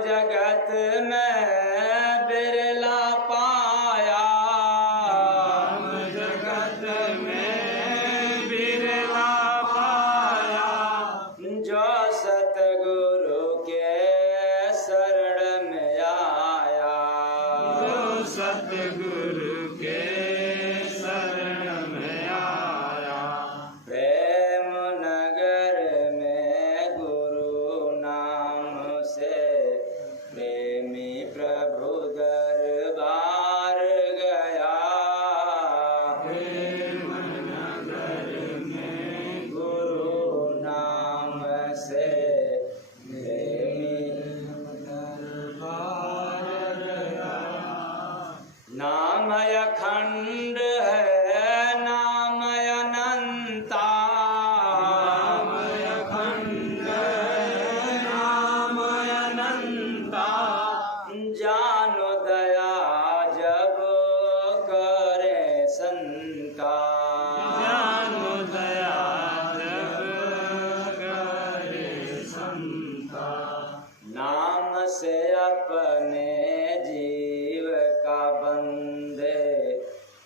जगत में बिरला पाया, नाम जगत में बिरला पाया, जो सतगुरु के शरण में आया, जो सतगुरु के शरण में आया। प्रेम नगर में गुरु नाम से प्रेमी प्रभु दरबार गया, प्रेम नगर में गुरु नाम से प्रेमी दरबार गया। नाम अखंड है नाम अनंता, नाम अखंड नाम अनंता, जानो दया जब करे संता, जानो दया जब करे संता। नाम से अपने जीव का बंदे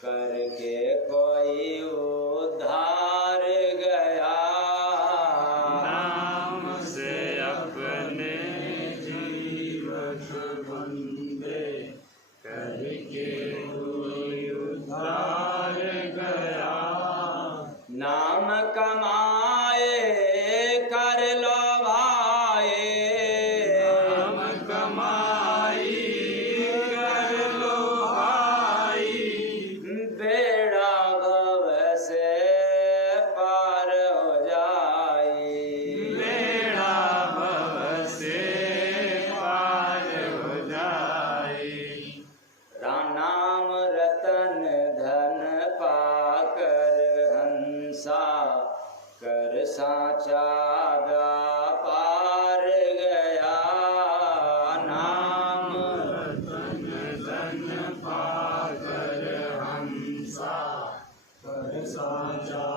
करके कोई उद्धार गया, नाम से अपने जीवक बंदे करके कोई उद्धार गया। नाम कमाए कर लो भाए, नाम कमाई कर लो भाई, बेड़ा भव से पार हो जाए, बेड़ा भव से पार हो जाए। नाम रतन धन पाकर हंसा कर साचा पार गया, नाम रतन धन पाकर हंसा कर साचा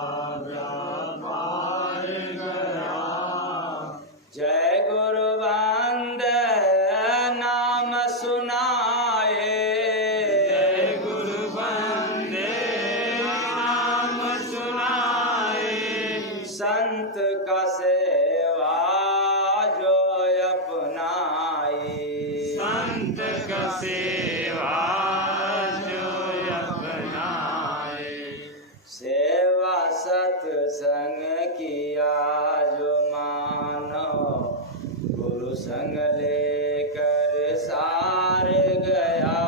व्यापार गया। जय गुरु वंदे नाम सुनाए, जय गुरु वंदे नाम सुनाए, संत का सेवा जो अपनाए, संत का सेवा जो अपनाए। सेवा सत्संग किया जो मानो, गुरु संग लेकर सार गया,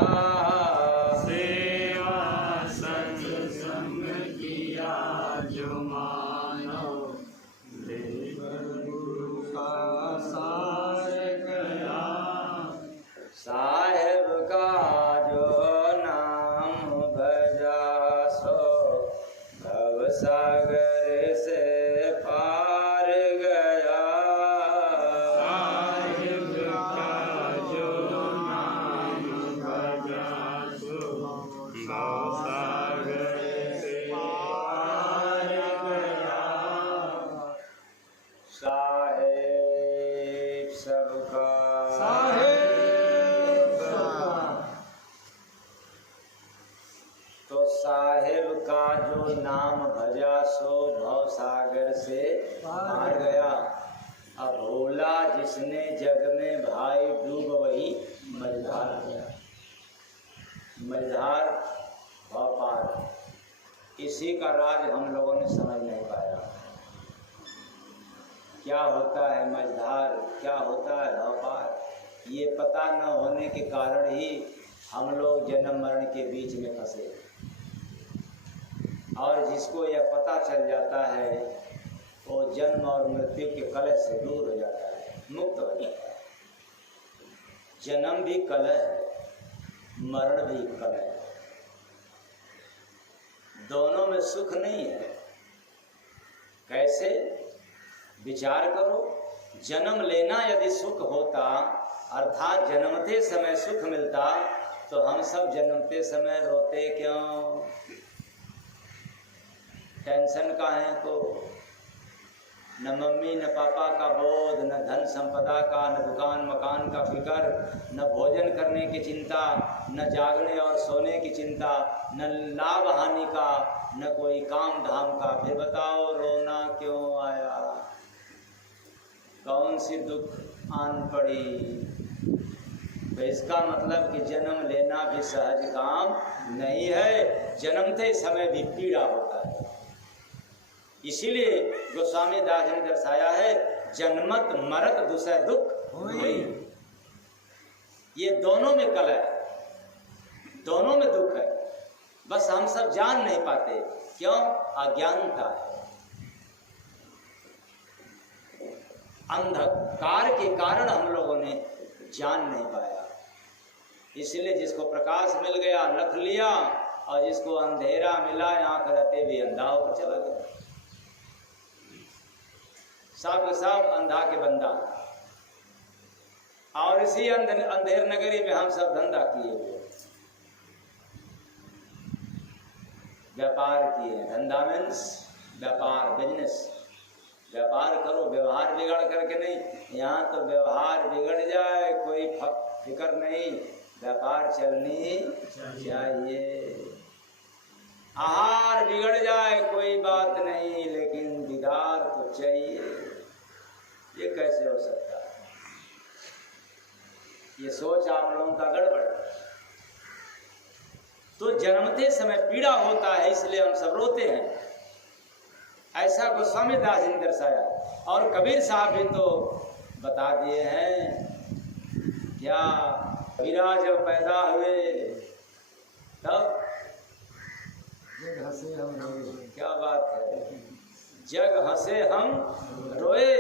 सेवा सत्संग किया जो मानो, लेकर गुरु का सार गया। साहेब का जो नाम भजा सो भव सागर से पार गया, साहिब का जो नाम भजा सो भव सागर से पार गया। साहेब सबका साहिब सबका, तो साहेब का जो नाम भजा सो भव सागर से पार गया। अब भोला जिसने जग में भाई डूब वही मझधार गया, मझधार भव पार। इसी का राज हम लोगों ने समझ नहीं पाया, क्या होता है मझधार, क्या होता है भव पार। ये पता न होने के कारण ही हम लोग जन्म मरण के बीच में फंसे, और जिसको यह पता चल जाता है वो जन्म और मृत्यु के कलह से दूर हो जाता है, मुक्त हो जाता है। जन्म भी कलह है, मरण भी कलह है, दोनों में सुख नहीं है। कैसे? विचार करो, जन्म लेना यदि सुख होता, अर्थात जन्मते समय सुख मिलता, तो हम सब जन्मते समय रोते क्यों? टेंशन का है तो न मम्मी न पापा का बोध, न धन संपदा का, न दुकान मकान का फिक्र, न भोजन करने की चिंता, न जागने और सोने की चिंता, न लाभ हानि का, न कोई काम धाम का। फिर बताओ रोना क्यों आया? कौन सी दुख आन पड़ी? तो इसका मतलब कि जन्म लेना भी सहज काम नहीं है, जन्मते समय भी पीड़ा होता है। इसीलिए गोस्वामी दास ने दर्शाया है, जन्मत मरत दुसह दुख होई। ये दोनों में कला है, दोनों में दुख है, बस हम सब जान नहीं पाते। क्यों? अज्ञानता है, अंधकार के कारण हम लोगों ने जान नहीं पाया। इसलिए जिसको प्रकाश मिल गया लख लिया, और जिसको अंधेरा मिला आंख रहते भी अंधा होकर चला गया। सब अंधा के बंदा, और इसी अंधेर नगरी में हम सब धंधा किए हुए, व्यापार किए। धंधा मीन्स व्यापार, बिजनेस। व्यापार करो, व्यवहार बिगड़ करके नहीं। यहाँ तो व्यवहार बिगड़ जाए कोई फिक्र नहीं, व्यापार चलनी चाहिए। आहार बिगड़ जाए कोई बात नहीं, लेकिन दीदार तो चाहिए। ये कैसे हो सकता है? ये सोच आप लोगों का गड़बड़। तो जन्मते समय पीड़ा होता है, इसलिए हम सब रोते हैं, ऐसा गोस्वामी दास ने दर्शाया। और कबीर साहब भी तो बता दिए हैं, क्या कबीरा जब पैदा हुए तब जग हंसे हम रोए। क्या बात है, जग हंसे हम रोए।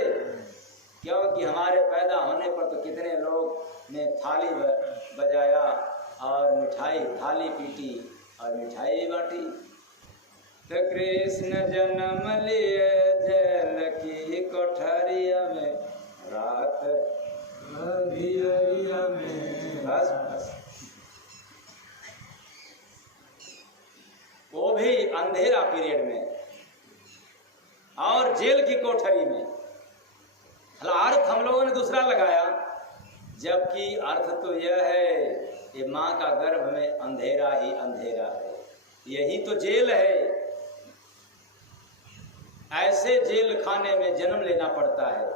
क्योंकि हमारे पैदा होने पर तो कितने लोग ने थाली बजाया और मिठाई थाली पीटी और मिठाई बांटी। तो कृष्ण जन्म लिए जेल की कोठरिया में, रात अंधियरिया में। बस बस, वो भी अंधेरा पीरियड में और जेल की कोठरी में। अर्थ हम लोगों ने दूसरा लगाया, जबकि अर्थ तो यह है कि माँ का गर्भ में अंधेरा ही अंधेरा है, यही तो जेल है। ऐसे जेल खाने में जन्म लेना पड़ता है,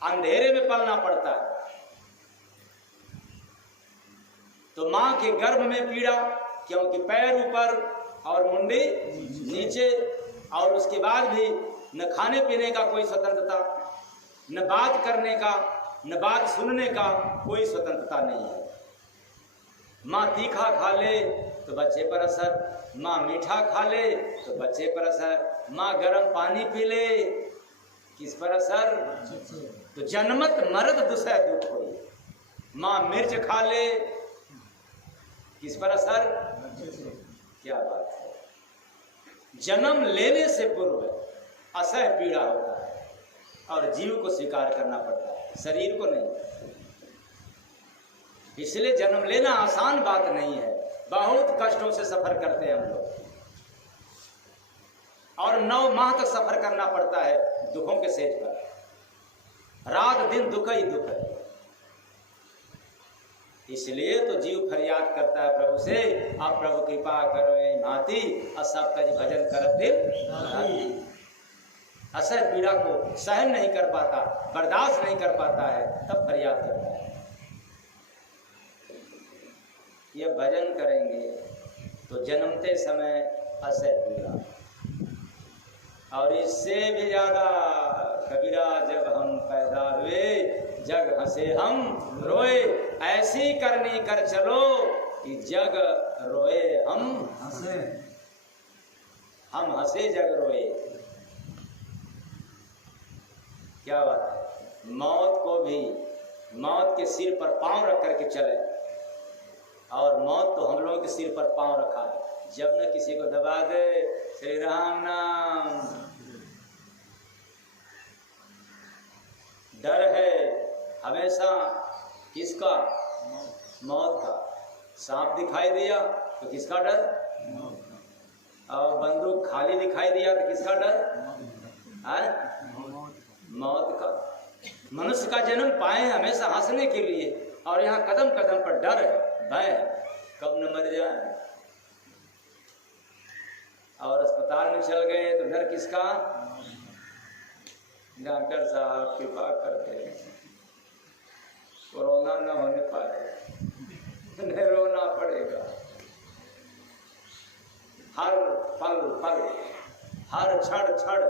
अंधेरे में पलना पड़ता है। तो माँ के गर्भ में पीड़ा, क्योंकि पैर ऊपर और मुंडी नीचे, और उसके बाद भी न खाने पीने का कोई स्वतंत्रता, न बात करने का, न बात सुनने का कोई स्वतंत्रता नहीं है। माँ तीखा खा ले तो बच्चे पर असर, माँ मीठा खा ले तो बच्चे पर असर, माँ गर्म पानी पी ले किस पर असर? तो जन्मत मरद दुसह दुख होई। माँ मिर्च खा ले किस पर असर? क्या बात है। जन्म लेने से पूर्व असह पीड़ा होता है, और जीव को स्वीकार करना पड़ता है, शरीर को नहीं। इसलिए जन्म लेना आसान बात नहीं है, बहुत कष्टों से सफर करते हैं हम लोग, और 9 माह तक सफर करना पड़ता है दुखों के सेज पर, रात दिन दुख ही दुख है। इसलिए तो जीव फरियाद करता है प्रभु से, आप प्रभु कृपा करो भांति, और सब कज भजन करत दिल। असह पीड़ा को सहन नहीं कर पाता, बर्दाश्त नहीं कर पाता है, तब फरियाद करता है। ये भजन करेंगे तो जन्मते समय असह पीड़ा, और इससे भी ज्यादा कबीरा जब हम पैदा हुए जग हंसे हम रोए, ऐसी करनी कर चलो कि जग रोए हम हंसे जग रोए। क्या बात है। मौत को भी, मौत के सिर पर पांव रख करके चले, और मौत तो हम लोगों के सिर पर पांव रखा है। जब न किसी को दबा दे श्री राम नाम, डर है हमेशा किसका? मौत का। सांप दिखाई दिया तो किसका डर? और बंदूक खाली दिखाई दिया तो किसका डर? मौत का। मनुष्य का जन्म पाए हमेशा हंसने के लिए, और यहाँ कदम कदम पर डर है, भय है, कब न मर जाए। और अस्पताल में चल गए तो डर किसका? डॉक्टर साहब कृपा करके कोरोना न होने पाए, नहीं रोना पड़ेगा। हर पल पल, हर क्षण क्षण,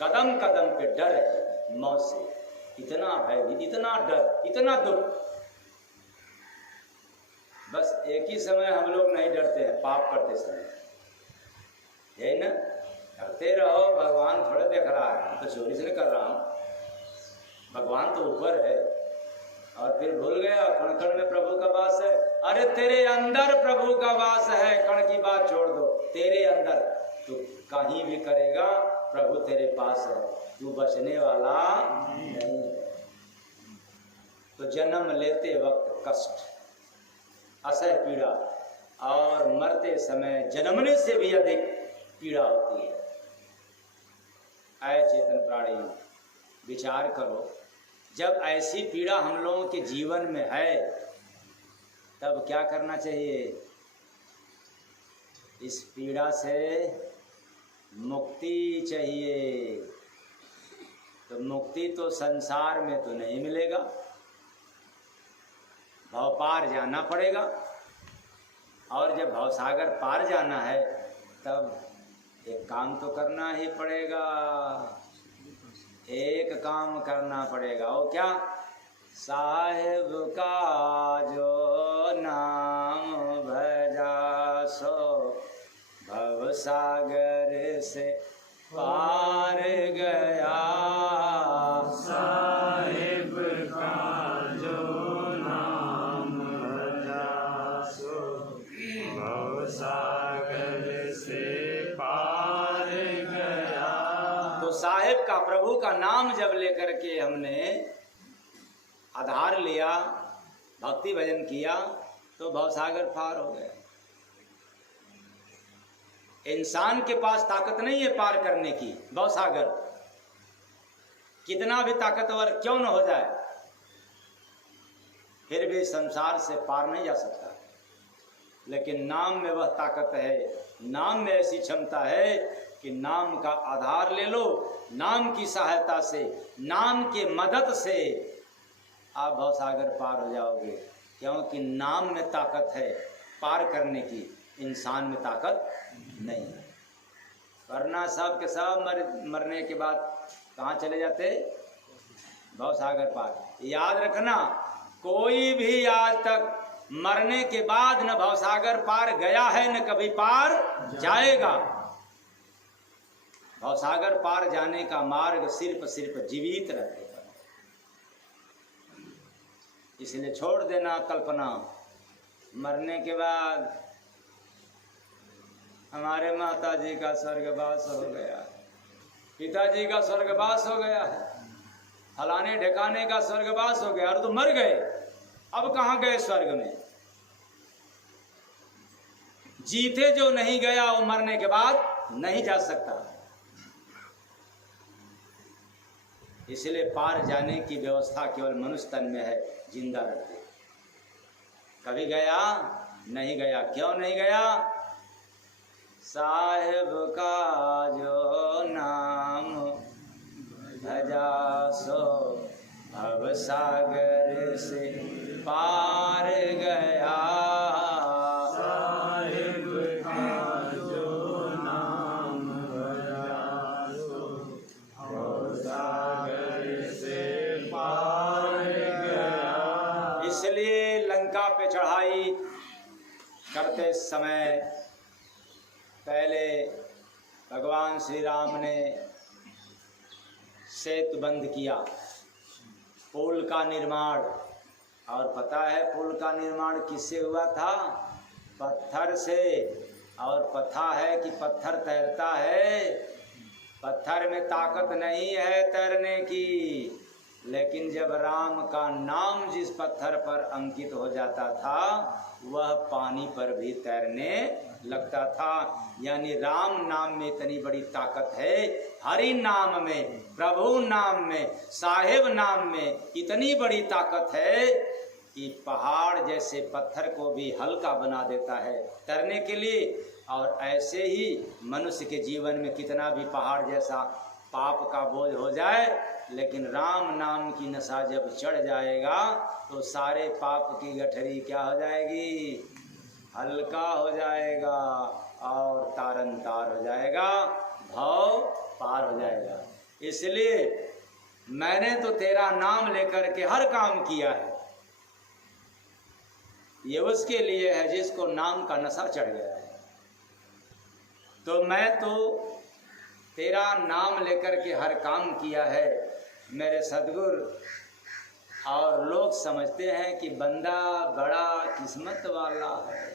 कदम कदम पे डर है मौत से। इतना भय, इतना डर, इतना दुख। बस एक ही समय हम लोग नहीं डरते हैं, पाप करते समय, यही ना? करते रहो, भगवान थोड़ा देख रहा है, तो चोरी से नहीं कर रहा हूँ, भगवान तो ऊपर है। और फिर भूल गया कण कण में प्रभु का वास है। अरे तेरे अंदर प्रभु का वास है, कण की बात छोड़ दो, तेरे अंदर तू कहीं भी करेगा प्रभु तेरे पास है, तू बचने वाला नहीं है। तो जन्म लेते वक्त कष्ट, असह पीड़ा, और मरते समय जन्मने से भी अधिक पीड़ा होती है। ऐ चेतन प्राणी, विचार करो, जब ऐसी पीड़ा हम लोगों के जीवन में है तब क्या करना चाहिए? इस पीड़ा से मुक्ति चाहिए। तो मुक्ति तो संसार में तो नहीं मिलेगा, भव पार जाना पड़ेगा। और जब भवसागर पार जाना है तब एक काम तो करना ही पड़ेगा, एक काम करना पड़ेगा। वो क्या? साहिब का जो नाम भजा सो भव सागर से पार गया। साहिब का जो नाम भजा सो भव सागर से पार गया। तो साहिब का, प्रभु का नाम जब लेकर के हमने आधार लिया, भक्ति भजन किया, तो भवसागर पार हो गया। इंसान के पास ताकत नहीं है पार करने की भवसागर, कितना भी ताकतवर क्यों न हो जाए, फिर भी संसार से पार नहीं जा सकता। लेकिन नाम में वह ताकत है, नाम में ऐसी क्षमता है कि नाम का आधार ले लो, नाम की सहायता से, नाम के मदद से आप भवसागर पार हो जाओगे। क्योंकि नाम में ताकत है पार करने की, इंसान में ताकत नहीं है। वरना सब के सब मरने के बाद कहाँ चले जाते? भवसागर पार। याद रखना, कोई भी आज तक मरने के बाद न भवसागर पार गया है न कभी पार जाएगा। भवसागर पार जाने का मार्ग सिर्फ जीवित रहते। इसलिए छोड़ देना कल्पना, मरने के बाद हमारे माता जी का स्वर्गवास हो गया, पिताजी का स्वर्गवास हो गया है, फलाने ढकाने का स्वर्गवास हो गया, और तो मर गए, अब कहाँ गए स्वर्ग में? जीते जो नहीं गया वो मरने के बाद नहीं जा सकता। इसलिए पार जाने की व्यवस्था केवल मनुष्य तन में है, जिंदा रहते। कभी गया? नहीं गया। क्यों नहीं गया? साहिब का जो नाम भजा सो भव सागर से पार गया। साहिब का जो नाम भजा सो भव सागर से पार गया। इसलिए लंका पे चढ़ाई करते समय पहले भगवान श्री राम ने सेतु बंद किया, पुल का निर्माण। और पता है पुल का निर्माण किससे हुआ था? पत्थर से। और पता है कि पत्थर तैरता है, पत्थर में ताकत नहीं है तैरने की। लेकिन जब राम का नाम जिस पत्थर पर अंकित हो जाता था वह पानी पर भी तैरने लगता था। यानी राम नाम में इतनी बड़ी ताकत है, हरि नाम में, प्रभु नाम में, साहेब नाम में इतनी बड़ी ताकत है कि पहाड़ जैसे पत्थर को भी हल्का बना देता है तैरने के लिए। और ऐसे ही मनुष्य के जीवन में कितना भी पहाड़ जैसा पाप का बोझ हो जाए, लेकिन राम नाम की नशा जब चढ़ जाएगा तो सारे पाप की गठरी क्या हो जाएगी, हल्का हो जाएगा और तारन तार हो जाएगा, भाव पार हो जाएगा। इसलिए मैंने तो तेरा नाम लेकर के हर काम किया है, ये उसके लिए है जिसको नाम का नशा चढ़ गया है। तो मैं तो तेरा नाम लेकर के हर काम किया है मेरे सदगुरु। और लोग समझते हैं कि बंदा बड़ा किस्मत वाला है।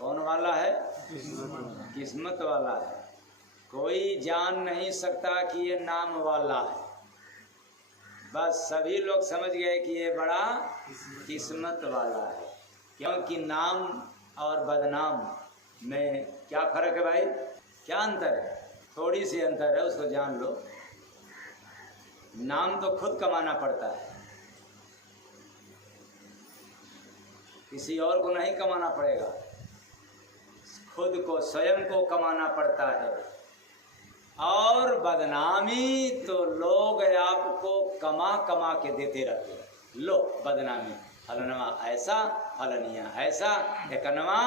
कौन वाला है? किस्मत वाला है। कोई जान नहीं सकता कि ये नाम वाला है, बस सभी लोग समझ गए कि ये बड़ा किस्मत वाला है। क्योंकि नाम और बदनाम में क्या फर्क है भाई? क्या अंतर है? थोड़ी सी अंतर है, उसको जान लो। नाम तो खुद कमाना पड़ता है, किसी और को नहीं कमाना पड़ेगा, खुद को स्वयं को कमाना पड़ता है। और बदनामी तो लोग आपको कमा कमा के देते रहते हैं। लो बदनामी, फलनवा ऐसा, फलनिया ऐसा, एकनवा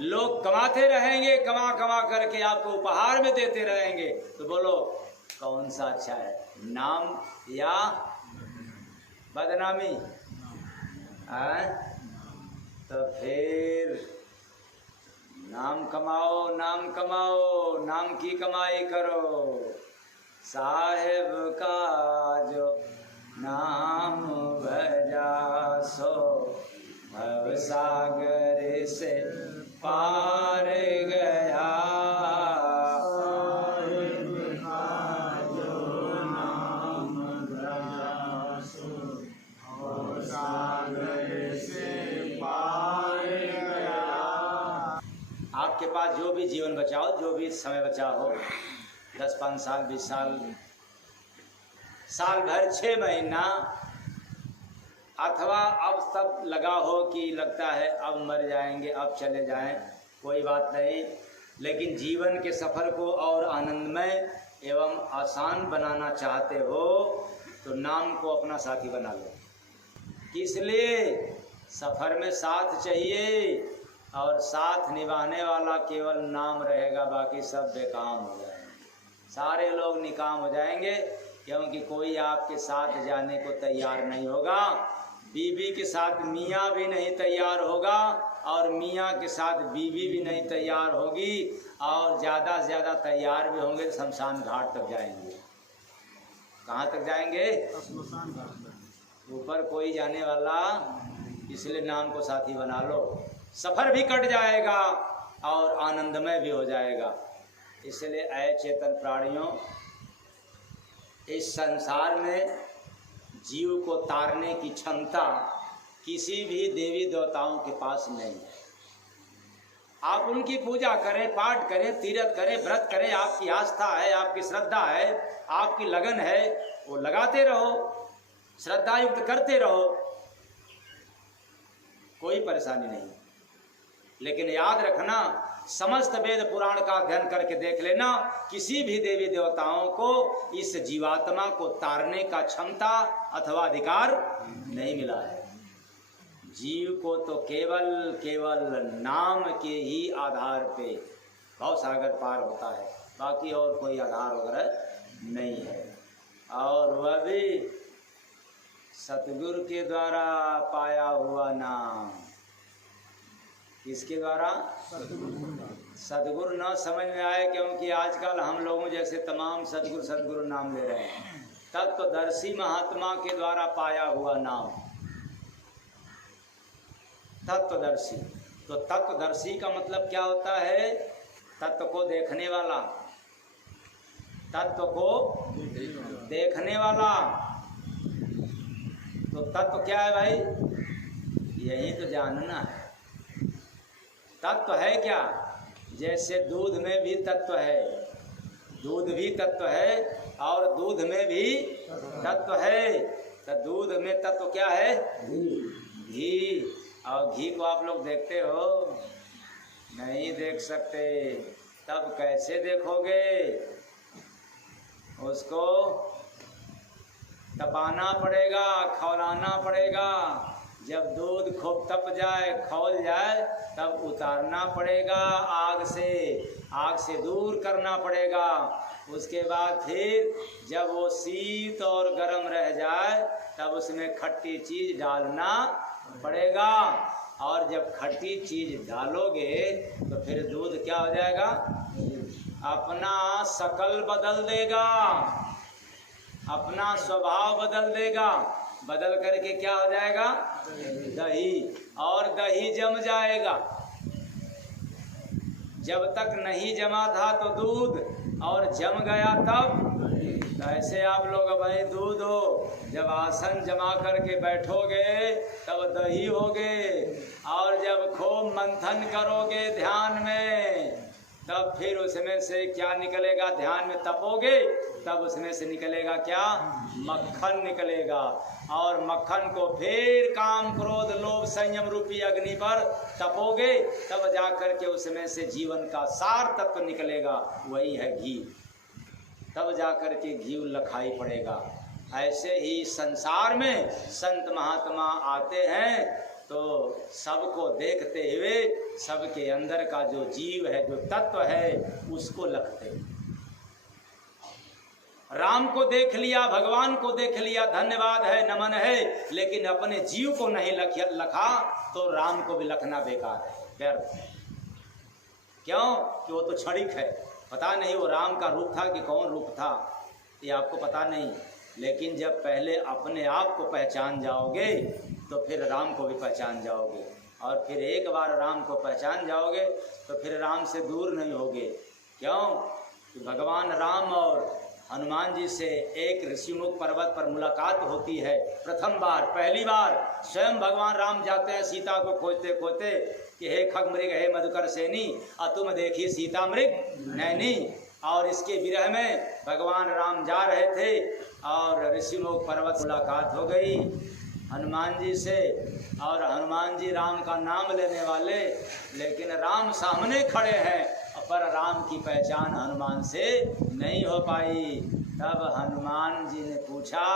लोग कमाते रहेंगे, कमा कमा करके आपको उपहार में देते रहेंगे। तो बोलो कौन सा अच्छा है, नाम या बदनामी? तो फिर नाम कमाओ, नाम कमाओ, नाम की कमाई करो। साहेब का जो नाम भजा सो भव सागर से पार गया। साहेब का जो नाम भजा सो भव सागर से पार गया। आपके पास जो भी जीवन बचाओ, जो भी समय बचा हो, 10, 5 साल, 20 साल, साल भर, 6 महीना, अथवा अब तब लगा हो कि लगता है अब मर जाएंगे, अब चले जाएं, कोई बात नहीं। लेकिन जीवन के सफ़र को और आनंदमय एवं आसान बनाना चाहते हो तो नाम को अपना साथी बना लो। किस लिए? सफ़र में साथ चाहिए, और साथ निभाने वाला केवल नाम रहेगा, बाकी सब बेकाम हो जाएंगे, सारे लोग निकाम हो जाएंगे। क्योंकि कोई आपके साथ जाने को तैयार नहीं होगा। बीवी के साथ मियाँ भी नहीं तैयार होगा, और मियाँ के साथ बीवी भी नहीं तैयार होगी, और ज़्यादा से ज़्यादा तैयार भी होंगे तो शमशान घाट तक जाएंगे। कहाँ तक जाएंगे? ऊपर कोई जाने वाला। इसलिए नाम को साथी बना लो, सफ़र भी कट जाएगा और आनंदमय भी हो जाएगा। इसलिए ऐ चेतन प्राणियों, इस संसार में जीव को तारने की क्षमता किसी भी देवी देवताओं के पास नहीं है। आप उनकी पूजा करें, पाठ करें, तीर्थ करें, व्रत करें, आपकी आस्था है, आपकी श्रद्धा है, आपकी लगन है, वो लगाते रहो, श्रद्धा युक्त करते रहो, कोई परेशानी नहीं। लेकिन याद रखना, समस्त वेद पुराण का अध्ययन करके देख लेना, किसी भी देवी देवताओं को इस जीवात्मा को तारने का क्षमता अथवा अधिकार नहीं मिला है। जीव को तो केवल नाम के ही आधार पे भव सागर पार होता है, बाकी और कोई आधार वगैरह नहीं है। और वह भी सतगुरु के द्वारा पाया हुआ नाम। किसके द्वारा? सदगुरु न समझ में आए, क्योंकि आजकल हम लोगों जैसे तमाम सदगुरु नाम ले रहे हैं। तत्वदर्शी महात्मा के द्वारा पाया हुआ नाम तत्वदर्शी। तो तत्वदर्शी का मतलब क्या होता है? तत्व को देखने वाला, तत्व को देखने वाला। तो तत्व क्या है भाई? यही तो जानना है। तत्व है क्या? जैसे दूध में भी तत्व है, दूध भी तत्व है और दूध में भी तत्व है। तो दूध में तत्व क्या है? घी। और घी को आप लोग देखते हो? नहीं देख सकते। तब कैसे देखोगे? उसको तपाना पड़ेगा, खौलाना पड़ेगा। जब दूध खूब तप जाए, खौल जाए, तब उतारना पड़ेगा आग से दूर करना पड़ेगा। उसके बाद फिर जब वो शीत और गर्म रह जाए, तब उसमें खट्टी चीज डालना पड़ेगा। और जब खट्टी चीज डालोगे तो फिर दूध क्या हो जाएगा? अपना शकल बदल देगा, अपना स्वभाव बदल देगा। बदल करके क्या हो जाएगा? दही। और दही जम जाएगा। जब तक नहीं जमा था तो दूध, और जम गया तब। तो ऐसे आप लोग भाई दूध हो, जब आसन जमा करके बैठोगे तब दही होगे। और जब खूब मंथन करोगे ध्यान में, तब फिर उसमें से क्या निकलेगा? ध्यान में तपोगे तब उसमें से निकलेगा क्या? मक्खन निकलेगा। और मक्खन को फिर काम क्रोध लोभ संयम रूपी अग्नि पर तपोगे, तब जाकर के उसमें से जीवन का सार तत्व निकलेगा, वही है घी। तब जाकर के घी लखाई पड़ेगा। ऐसे ही संसार में संत महात्मा आते हैं तो सबको देखते हुए सबके अंदर का जो जीव है, जो तत्व है, उसको लखते। राम को देख लिया, भगवान को देख लिया, धन्यवाद है, नमन है, लेकिन अपने जीव को नहीं लखा तो राम को भी लखना बेकार है, व्यर्थ है। क्यों? कि वो तो क्षणिक है। पता नहीं वो राम का रूप था कि कौन रूप था, ये आपको पता नहीं। लेकिन जब पहले अपने आप को पहचान जाओगे तो फिर राम को भी पहचान जाओगे। और फिर एक बार राम को पहचान जाओगे तो फिर राम से दूर नहीं होगे। क्यों? कि भगवान राम और हनुमान जी से एक ऋषिमुख पर्वत पर मुलाकात होती है। प्रथम बार, पहली बार स्वयं भगवान राम जाते हैं सीता को खोजते खोजते कि हे खग मृग हे मधुकर सेनी, तुम देखी सीता मृग नैनी। और इसके विरह में भगवान राम जा रहे थे और ऋषिमुख पर्वत मुलाकात हो गई हनुमान जी से। और हनुमान जी राम का नाम लेने वाले, लेकिन राम सामने खड़े हैं, पर राम की पहचान हनुमान से नहीं हो पाई। तब हनुमान जी ने पूछा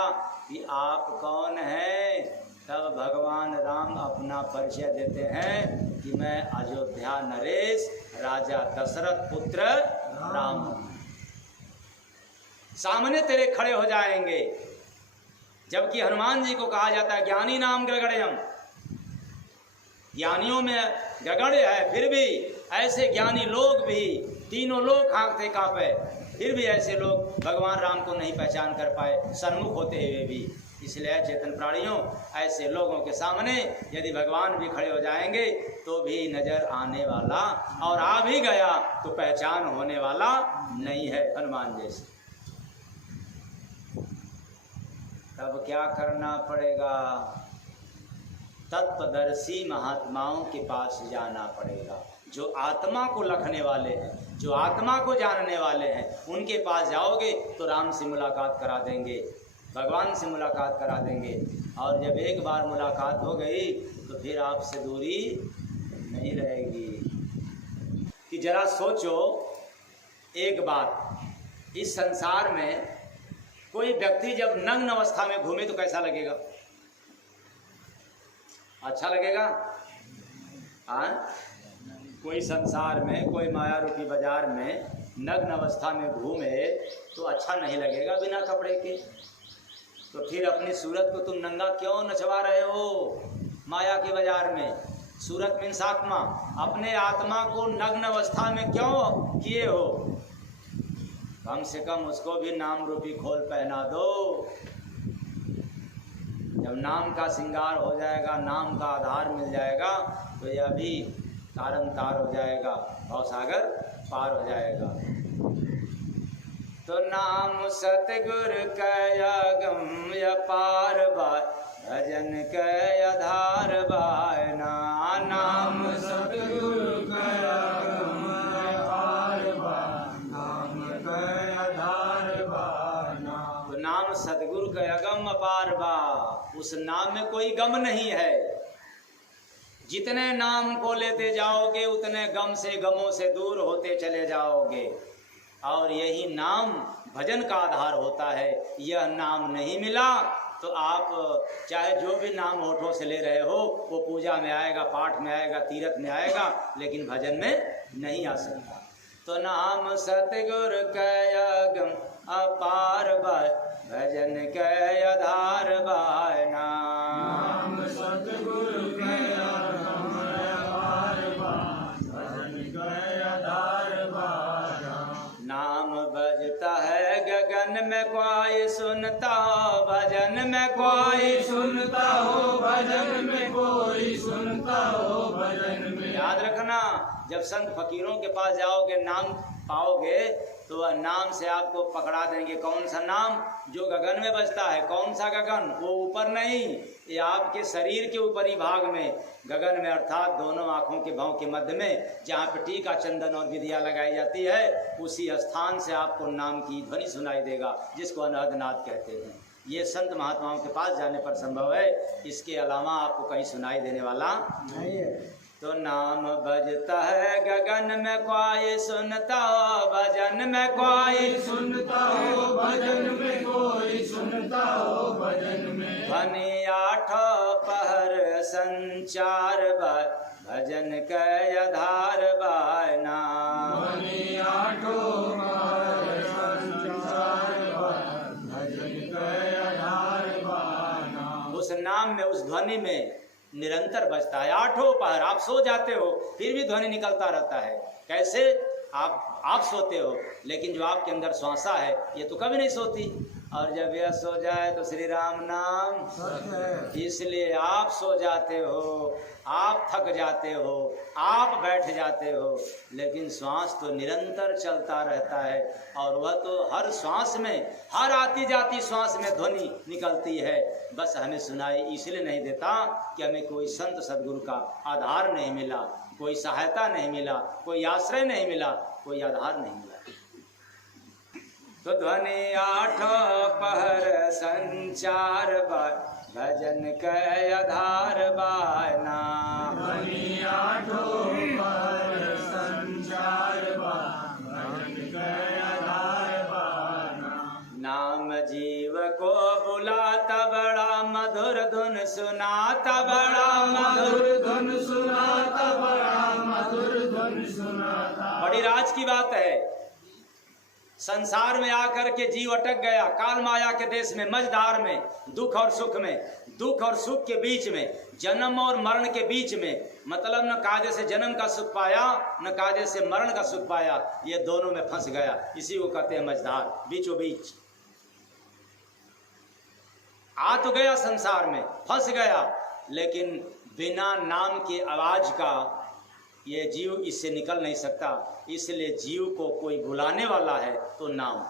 कि आप कौन हैं? तब भगवान राम अपना परिचय देते हैं कि मैं अयोध्या नरेश राजा दशरथ पुत्र राम हूं। सामने तेरे खड़े हो जाएंगे। जबकि हनुमान जी को कहा जाता है ज्ञानी नाम ग्रगण्यम, ज्ञानियों में ग्रगण्य है। फिर भी ऐसे ज्ञानी लोग भी, तीनों लोग हाँकते कांपे, फिर भी ऐसे लोग भगवान राम को नहीं पहचान कर पाए, सन्मुख होते हुए भी। इसलिए चेतन प्राणियों, ऐसे लोगों के सामने यदि भगवान भी खड़े हो जाएंगे तो भी नजर आने वाला, और आ भी गया तो पहचान होने वाला नहीं है हनुमान जैसे। तब क्या करना पड़ेगा? तत्वदर्शी महात्माओं के पास जाना पड़ेगा। जो आत्मा को लखने वाले हैं, जो आत्मा को जानने वाले हैं, उनके पास जाओगे तो राम से मुलाकात करा देंगे, भगवान से मुलाकात करा देंगे। और जब एक बार मुलाकात हो गई तो फिर आपसे दूरी नहीं रहेगी। कि जरा सोचो एक बात, इस संसार में कोई व्यक्ति जब नग्न अवस्था में घूमे तो कैसा लगेगा? अच्छा लगेगा? कोई संसार में, कोई माया रूपी बाजार में नग्न अवस्था में घूमे तो अच्छा नहीं लगेगा बिना कपड़े के। तो फिर अपनी सूरत को तुम नंगा क्यों नचवा रहे हो माया के बाजार में? सूरत मीन्स आत्मा, अपने आत्मा को नग्न अवस्था में क्यों किए हो? कम से कम उसको भी नाम रूपी खोल पहना दो। जब नाम का श्रृंगार हो जाएगा, नाम का आधार मिल जाएगा, तो यह भी तारन तार हो जाएगा, भवसागर पार हो जाएगा। तो नाम सतगुरु कया गम अपार बाय भजन के आधार बाय ना। नाम सतगुरु कया गम अपार बाय नाम के आधार बाय ना। तो नाम सतगुरु का अगम अपार बा, उस नाम में कोई गम नहीं है। जितने नाम को लेते जाओगे उतने गम से गमों से दूर होते चले जाओगे। और यही नाम भजन का आधार होता है। यह नाम नहीं मिला तो आप चाहे जो भी नाम होठों से ले रहे हो वो पूजा में आएगा, पाठ में आएगा, तीर्थ में आएगा, लेकिन भजन में नहीं आ सकता। तो नाम सतगुरु कया गम अपार बाय भजन के आधार बाय नाम। नाम सतगुरु कया गम अपार बाय भजन के आधार बाय नाम। नाम बजता है गगन में कोई सुनता हो, भजन में कोई सुनता हो, भजन में कोई सुनता हो, भजन में। याद रखना, जब संत फकीरों के पास जाओगे नाम पाओगे तो वह नाम से आपको पकड़ा देंगे। कौन सा नाम? जो गगन में बजता है। कौन सा गगन? वो ऊपर नहीं, ये आपके शरीर के ऊपरी भाग में गगन में, अर्थात दोनों आँखों के भाव के मध्य में, जहाँ पे टीका चंदन और विधिया लगाई जाती है, उसी स्थान से आपको नाम की ध्वनि सुनाई देगा, जिसको अनहदनाद कहते हैं। ये संत महात्माओं के पास जाने पर संभव है, इसके अलावा आपको कहीं सुनाई देने वाला नहीं है। तो नाम बजता है गगन में कोई सुनता हो, भजन में कोई सुनता हो, भजन में कोई सुनता हो, भजन में। ध्वनि आठों पहर संचार बाय भजन के आधार बाय नाम। ध्वनि आठों पहर संचार बाय भजन के आधार बाय नाम। उस नाम में, उस ध्वनि में निरंतर बजता है। आठों पहर आप सो जाते हो फिर भी ध्वनि निकलता रहता है। कैसे? आप सोते हो, लेकिन जो आपके अंदर श्वासा है ये तो कभी नहीं सोती। और जब यह सो जाए तो श्री राम नाम सत्य है। इसलिए आप सो जाते हो, आप थक जाते हो, आप बैठ जाते हो, लेकिन श्वास तो निरंतर चलता रहता है। और वह तो हर श्वास में, हर आती जाती श्वास में ध्वनि निकलती है। बस हमें सुनाई इसलिए नहीं देता कि हमें कोई संत सद्गुरु का आधार नहीं मिला, कोई सहायता नहीं मिला, कोई आश्रय नहीं मिला, कोई आधार नहीं मिला। तो ध्वनि आठों पहर संचार बाय भजन के आधार बाय नाम। ध्वनि आठों पहर संचार बाय भजन के आधार बाय नाम। नाम जीव को बुलाता बड़ा मधुर धुन सुनाता, बड़ा मधुर धुन सुनाता, बड़ा मधुर धुन सुनाता। बड़ी राज की बात है। संसार में आकर के जीव अटक गया, काल माया के देश में, मझधार में, दुख और सुख में, दुख और सुख के बीच में, जन्म और मरण के बीच में। मतलब न कायदे से जन्म का सुख पाया, न कायदे से मरण का सुख पाया, ये दोनों में फंस गया। इसी को कहते हैं मझधार, बीचों बीच। आ तो गया संसार में, फंस गया, लेकिन बिना नाम की आवाज का ये जीव इससे निकल नहीं सकता। इसलिए जीव को कोई बुलाने वाला है तो नाम।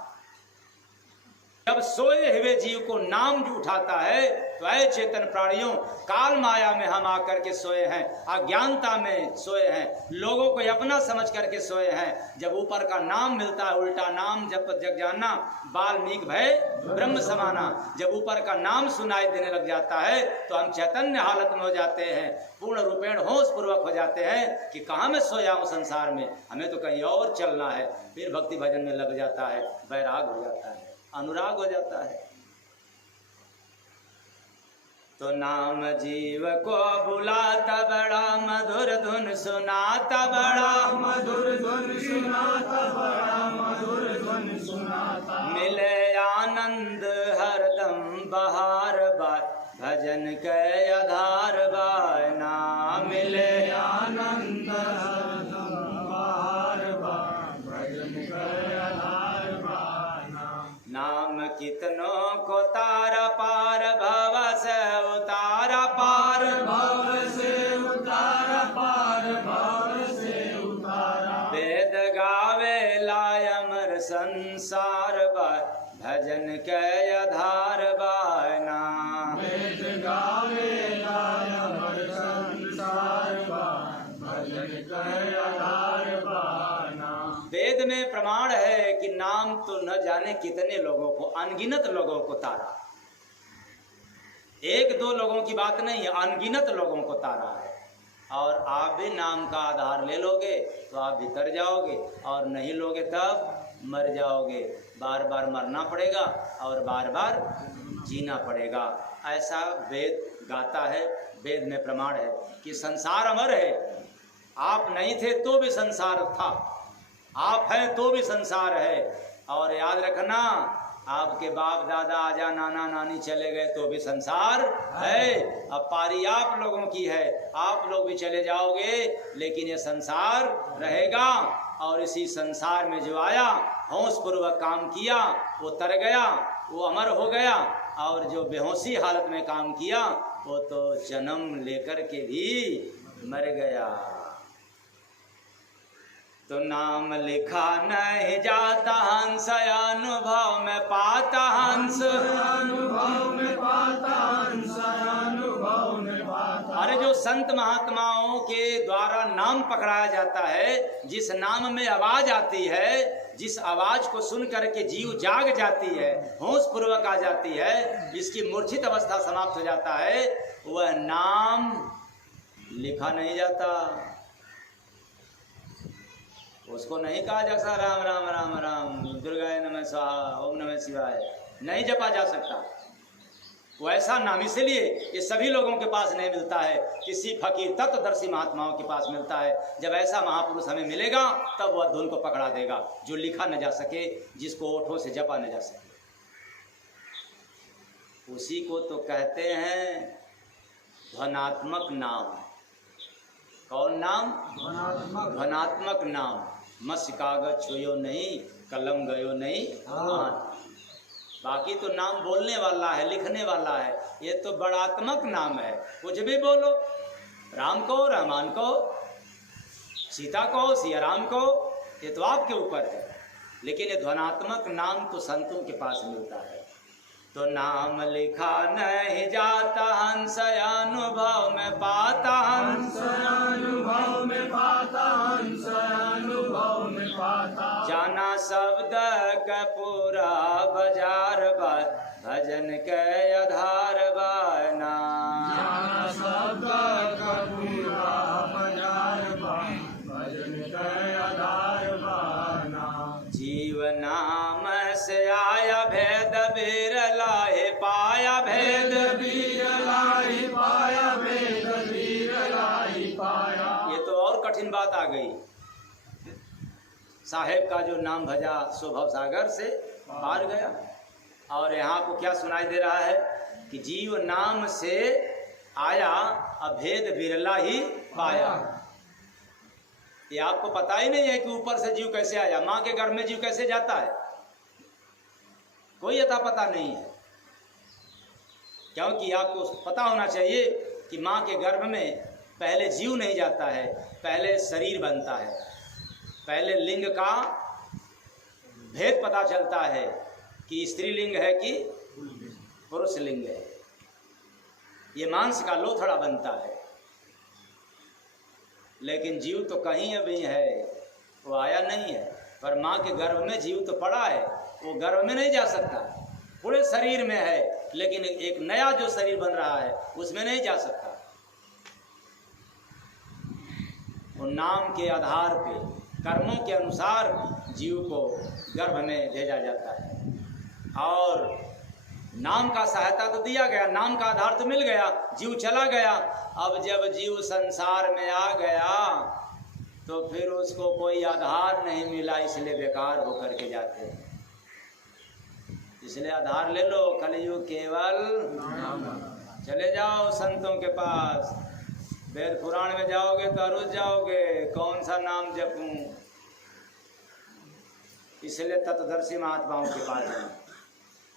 जब सोए हुए जीव को नाम जो उठाता है तो ऐ चेतन प्राणियों, काल माया में हम आकर के सोए हैं, अज्ञानता में सोए हैं, लोगों को अपना समझ करके सोए हैं। जब ऊपर का नाम मिलता है, उल्टा नाम जब जग जाना, वाल्मीकि भय ब्रह्म समाना। जब ऊपर का नाम सुनाई देने लग जाता है तो हम चैतन्य हालत में हो जाते हैं, पूर्ण रूपेण होश पूर्वक हो जाते हैं कि कहाँ मैं सोया हूँ संसार में, हमें तो कहीं और चलना है। फिर भक्ति भजन में लग जाता है, वैराग हो जाता है, अनुराग हो जाता है। तो नाम जीव को बुलाता, बड़ा मधुर धुन सुनाता, बड़ा मधुर धुन सुनाता, बड़ा मधुर धुन सुनाता। मिले आनंद हरदम बहार बार भजन के आधार बाय नाम। मिले आनंद हरदम बहार बार भजन के आधार बाय नाम। नाम कितनों को तारा पार भव से उतारा पार, भव से उतारा पार, भव से उतारा। वेद गावे लाय अमर संसार भजन के आधार बाना। वेद गावे लाय हर संसार बान, भजन के आधार बाना। वेद में प्रमाण है कि नाम तो न जाने कितने लोगों को, अनगिनत लोगों को तारा। एक दो लोगों की बात नहीं है, अनगिनत लोगों को तारा है। और आप भी नाम का आधार ले लोगे तो आप भीतर जाओगे, और नहीं लोगे तब मर जाओगे। बार बार मरना पड़ेगा और बार बार जीना पड़ेगा। ऐसा वेद गाता है। वेद में प्रमाण है कि संसार अमर है। आप नहीं थे तो भी संसार था, आप हैं तो भी संसार है। और याद रखना, आपके बाप दादा आजा नाना नानी चले गए तो भी संसार है। अब पारी आप लोगों की है, आप लोग भी चले जाओगे लेकिन ये संसार रहेगा। और इसी संसार में जो आया, होश पूर्वक काम किया, वो तर गया, वो अमर हो गया। और जो बेहोशी हालत में काम किया वो तो जन्म लेकर के भी मर गया। तो नाम लिखा नहीं जाता हंस, अनुभव में पाता हंस। अनुभव में पाता हंस, अनुभव में पाता। अरे जो संत महात्माओं के द्वारा नाम पकड़ाया जाता है, जिस नाम में आवाज आती है, जिस आवाज को सुन करके जीव जाग जाती है, होश पूर्वक आ जाती है, जिसकी मूर्छित अवस्था समाप्त हो जाता है, वह नाम लिखा नहीं जाता। उसको नहीं कहा जा सकता राम राम राम राम, दुर्गाय नमः स्वाहा, ओम नमः शिवाय, नहीं जपा जा सकता। वैसा नाम इसलिए ये सभी लोगों के पास नहीं मिलता है, किसी फकीर तत्वदर्शी महात्माओं के पास मिलता है। जब ऐसा महापुरुष हमें मिलेगा तब वह धुन को पकड़ा देगा, जो लिखा न जा सके, जिसको ओठों से जपा न जा सके। उसी को तो कहते हैं ध्वनात्मक नाम। कौन नाम? ध्वनात्मक नाम। मस कागज छुयो नहीं, कलम गयो नहीं मान। बाकी तो नाम बोलने वाला है, लिखने वाला है। ये तो बड़ात्मक नाम है, कुछ भी बोलो। राम को रहमान को, सीता को सिया राम को, ये तो आपके ऊपर है। लेकिन ये ध्वनात्मक नाम तो संतों के पास मिलता है। तो नाम लिखा नहीं जाता हंस, अनुभव में पाता हंस। अनुभव में पाता हंस, अनुभव में पाता। जाना शब्द का पूरा बाजार बा, भजन के आधार बाना। जाना शब्द का पूरा बाजार बा, भजन के आधार बाना। जीव नाम से आया भेद बिरला है पाया, भेद बिरला ही पाया, भेद बिरला ही पाया। ये तो और कठिन बात आ गई। साहेब का जो नाम भजा सो भव सागर से पार गया। और यहाँ को क्या सुनाई दे रहा है कि जीव नाम से आया, अभेद बिरला ही पाया। ये आपको पता ही नहीं है कि ऊपर से जीव कैसे आया, माँ के गर्भ में जीव कैसे जाता है, कोई अता पता नहीं है। क्योंकि आपको पता होना चाहिए कि माँ के गर्भ में पहले जीव नहीं जाता है, पहले शरीर बनता है। पहले लिंग का भेद पता चलता है कि स्त्रीलिंग है कि पुरुष लिंग है। ये मांस का लोथड़ा बनता है। लेकिन जीव तो कहीं अभी है, वो आया नहीं है। पर माँ के गर्भ में जीव तो पड़ा है, वो गर्भ में नहीं जा सकता, पूरे शरीर में है। लेकिन एक नया जो शरीर बन रहा है उसमें नहीं जा सकता। वो नाम के आधार पे, कर्मों के अनुसार जीव को गर्भ में भेजा जाता है। और नाम का सहायता तो दिया गया, नाम का आधार तो मिल गया, जीव चला गया। अब जब जीव संसार में आ गया तो फिर उसको कोई आधार नहीं मिला, इसलिए बेकार होकर के जाते हैं। इसलिए आधार ले लो, कलयुग केवल चले जाओ संतों के पास। वेद पुराण में जाओगे तो अरुझ जाओगे, कौन सा नाम जपूं। इसलिए तत्वदर्शी महात्माओं के पास जाओ।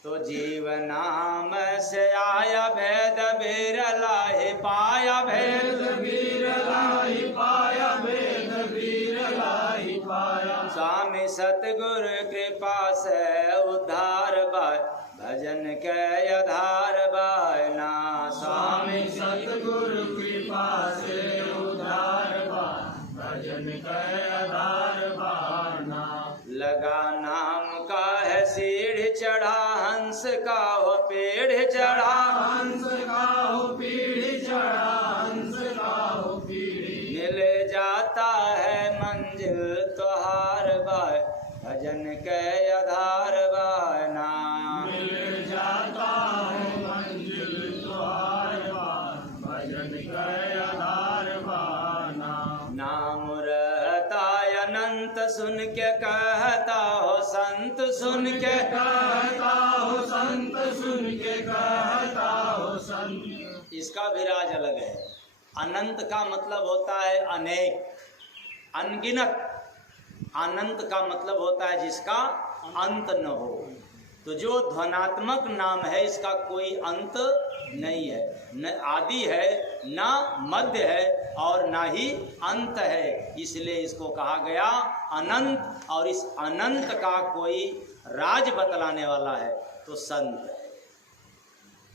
तो जीव नाम से आया, भेद बिरला ही पाया, भेद बिरला ही पाया, भेद बिरला ही पाया। स्वामी सतगुरु कृपा से उद्धार बाय, भजन के आधार बायना। स्वामी सतगुरु कृपा से उधार बार, भजन के आधार बाना। लगा नाम का है सीढ़ चढ़ा, हंस का हो पेड़ चढ़ा। हंस का हो पीढ़ी चढ़ा, हंस का हो पीढ़ी। मिल जाता है मंजिल तुहार बाय, भजन के आधार बायना। मिल जाता है मंजिल तुहार बार, भजन के आधार बाना। नाम रहता अनंत सुन के कहता हो संत सुन के। कहता हो संत सुन के, कहता हो संत। इसका भी राज अलग है। अनंत का मतलब होता है अनेक, अनगिनत। अनंत का मतलब होता है जिसका अंत न हो। तो जो ध्वनात्मक नाम है इसका कोई अंत नहीं है, न आदि है, न मध्य है और न ही अंत है। इसलिए इसको कहा गया अनंत। और इस अनंत का कोई राज बतलाने वाला है तो संत है।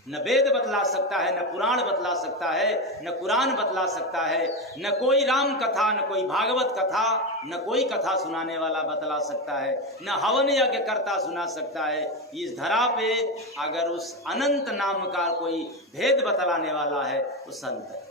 न वेद बतला सकता है, न पुराण बतला सकता है, न कुरान बतला सकता है, न कोई राम कथा, न कोई भागवत कथा, न कोई कथा सुनाने वाला बतला सकता है, न हवन यज्ञ करता सुना सकता है। इस धरा पे अगर उस अनंत नाम का कोई भेद बतलाने वाला है तो संत है।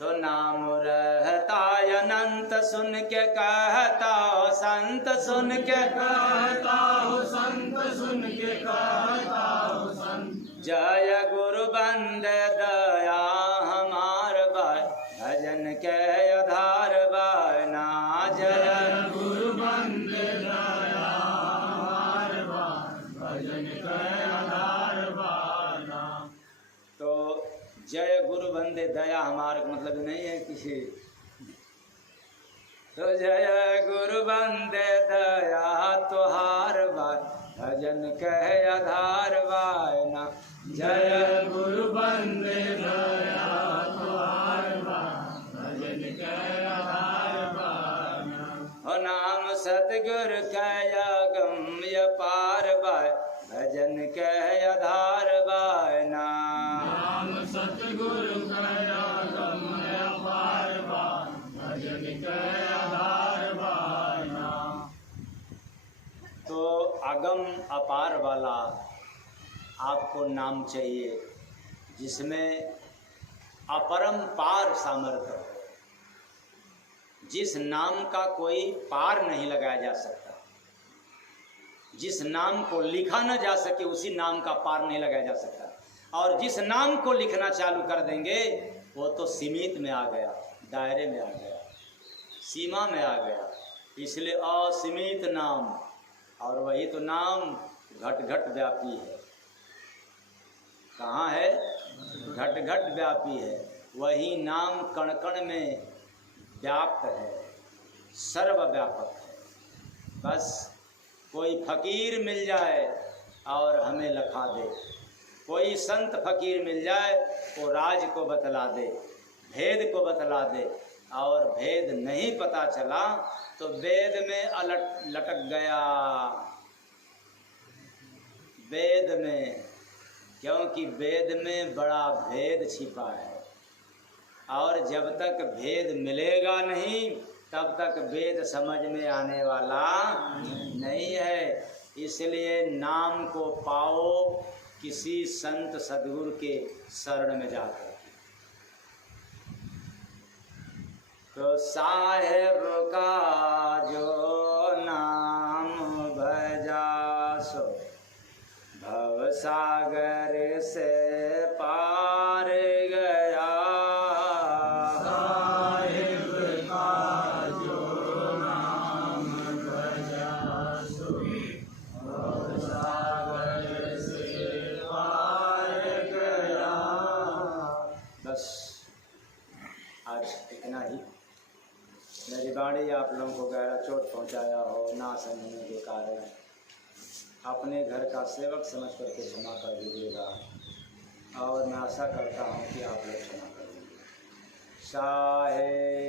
तो नाम रहता अनंत सुन के कहता हो संत सुन के। कहता हो संत सुन के, कहता हो संत। जय गुरु बंदे दया हमार बाय, भजन के आधार बायना। जय गुरु बंदे दया हमार बार, भजन के आधार बाना। तो जय गुरु बंदे दया हमार का मतलब नहीं है किसी। तो जय गुरु बंदे दया तुहार बाय, भजन के आधार बायना। जय गुरु बंदे दया तुहार बार, भजन के आधार बाना। हो नाम सतगुरु कया गम्य पार बाय, भजन के आधार बायना। नाम सतगुरु कया गम्य पार बार, भजन के आधार बाना। तो अगम अपार वाला आपको नाम चाहिए जिसमें अपरंपार सामर्थ्य हो, जिस नाम का कोई पार नहीं लगाया जा सकता, जिस नाम को लिखा न जा सके उसी नाम का पार नहीं लगाया जा सकता। और जिस नाम को लिखना चालू कर देंगे वो तो सीमित में आ गया, दायरे में आ गया, सीमा में आ गया। इसलिए असीमित नाम, और वही तो नाम घट घट व्यापी है। कहाँ है? घट घट व्यापी है। वही नाम कण कण में व्याप्त है, सर्वव्यापक है। बस कोई फकीर मिल जाए और हमें लखा दे, कोई संत फकीर मिल जाए वो राज को बतला दे, भेद को बतला दे, और भेद नहीं पता चला तो वेद में लटक गया। वेद में, क्योंकि वेद में बड़ा भेद छिपा है, और जब तक भेद मिलेगा नहीं तब तक वेद समझ में आने वाला नहीं है। इसलिए नाम को पाओ किसी संत सद्गुरु के शरण में जाकर। तो साहेब का जो नाम भजासो, भव सागर से पार गया। साहिब का जो नाम भजासो, भव सागर से पार गया। बस आज इतना ही। मेरी वाणी आप लोगों को गहरा चोट पहुंचाया हो ना समझने के कारण अपने घर का सेवक समझ करके क्षमा कर दीजिएगा, और मैं आशा करता हूं कि आप लोग क्षमा कर देंगे। साहे